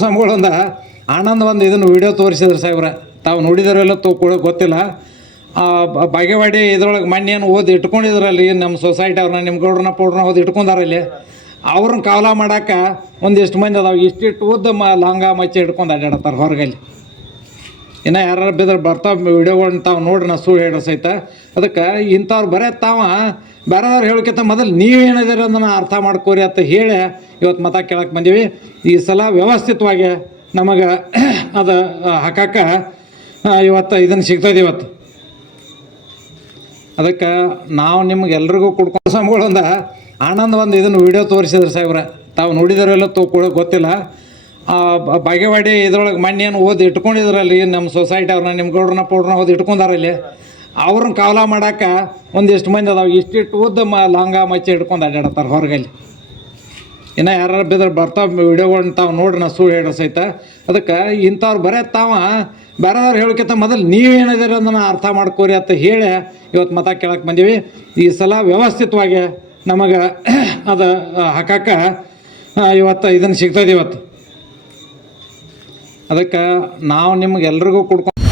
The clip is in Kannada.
ಸ್ವಾಮಿಗಳೊಂದ ಆನಂದ ಒಂದು ಇದನ್ನು ವಿಡಿಯೋ ತೋರಿಸಿದ್ರು ಸಾಹೇಬ್ರ, ತಾವು ನೋಡಿದರೆಲ್ಲ ಗೊತ್ತಿಲ್ಲ. ಬಾಗೇವಾಡಿ ಇದ್ರೊಳಗೆ ಮಣ್ಣೇನು ಓದಿ ಇಟ್ಕೊಂಡಿದ್ರಲ್ಲಿ ನಮ್ಮ ಸೊಸೈಟಿ ಅವ್ರನ್ನ ನಿಮ್ಮ ಗೌಡ್ರನ್ನ ಪೌಡ್ರನ್ನ ಓದಿ ಇಟ್ಕೊಂಡಾರಲ್ಲಿ ಅವ್ರನ್ನ ಕಾವಲ ಮಾಡೋಕೆ ಒಂದಿಷ್ಟು ಮಂದಿ ಅದಾವೆ. ಇಷ್ಟಿಟ್ಟು ಓದ ಲಾಂಗ ಮಚ್ಚಿ ಹಿಡ್ಕೊಂಡು ಅಡ್ಡಾಡತ್ತಾರೆ ಹೊರಗಲ್ಲಿ. ಇನ್ನು ಯಾರು ಬಿದ್ರೆ ಬರ್ತಾವೆ ವಿಡಿಯೋಗಳನ್ನ ತಾವು ನೋಡ್ರಿ, ನಾ ಸುಳ್ಳು ಹೇಳೋ ಸಹಿತ. ಅದಕ್ಕೆ ಇಂಥವ್ರು ಬರೇ ಬೇರೆದವ್ರು ಹೇಳೋಕ್ಕಿಂತ ಮೊದಲು ನೀವೇನಿದ್ದೀರ ಅದನ್ನು ಅರ್ಥ ಮಾಡ್ಕೋರಿ ಅಂತ ಹೇಳಿ ಇವತ್ತು ಮತ ಕೇಳಕ್ಕೆ ಬಂದೀವಿ. ಈ ಸಲ ವ್ಯವಸ್ಥಿತವಾಗಿ ನಮಗೆ ಅದು ಹಾಕಕ್ಕೆ ಇವತ್ತು ಇದನ್ನು ಸಿಗ್ತದೆ ಇವತ್ತು. ಅದಕ್ಕೆ ನಾವು ನಿಮ್ಗೆಲ್ರಿಗೂ ಕುಡ್ಕೊಂಡು ಸ್ವಾಮಿಗಳೊಂದ ಆನಂದ ಒಂದು ಇದನ್ನು ವಿಡಿಯೋ ತೋರಿಸಿದ್ರು ಸಾಹೇಬ್ರ, ತಾವು ನೋಡಿದರೆಲ್ಲ ಗೊತ್ತಿಲ್ಲ. ಬಾಗೇವಾಡಿ ಇದ್ರೊಳಗೆ ಮಣ್ಣೇನು ಓದಿ ಇಟ್ಕೊಂಡಿದ್ರಲ್ಲಿ ನಮ್ಮ ಸೊಸೈಟಿ ಅವ್ರನ್ನ ನಿಮ್ಮ ಗೌಡ್ರನ್ನ ಪೌಡ್ರನ್ನ ಓದಿ ಇಟ್ಕೊಂಡಾರಲ್ಲಿ ಅವ್ರನ್ನ ಕಾವಲ ಮಾಡೋಕೆ ಒಂದಿಷ್ಟು ಮಂದಿ ಅದಾವೆ. ಇಷ್ಟಿಟ್ಟು ಓದ ಲಾಂಗ ಮಚ್ಚಿ ಹಿಡ್ಕೊಂಡು ಅಡ್ಡಾಡತ್ತಾರೆ ಹೊರಗಲ್ಲಿ. ಇನ್ನು ಯಾರು ಬಿದ್ರೆ ಬರ್ತಾವೆ ವಿಡಿಯೋಗಳನ್ನ ತಾವು ನೋಡ್ರಿ, ನಾ ಸುಳ್ಳು ಹೇಳೋ ಸಹಿತ. ಅದಕ್ಕೆ ಇಂಥವ್ರು ಬರೇ ಬೇರೆದವ್ರು ಹೇಳೋಕ್ಕಿಂತ ಮೊದಲು ನೀವೇನಿದ್ದೀರ ಅದನ್ನು ಅರ್ಥ ಮಾಡ್ಕೋರಿ ಅಂತ ಹೇಳಿ ಇವತ್ತು ಮತ ಕೇಳಕ್ಕೆ ಬಂದೀವಿ. ಈ ಸಲ ವ್ಯವಸ್ಥಿತವಾಗಿ ನಮಗೆ ಅದು ಹಾಕಕ್ಕೆ ಇವತ್ತು ಇದನ್ನು ಸಿಗ್ತದೆ ಇವತ್ತು. ಅದಕ್ಕೆ ನಾವು ನಿಮ್ಗೆಲ್ರಿಗೂ ಕುಡ್ಕೊಂಡು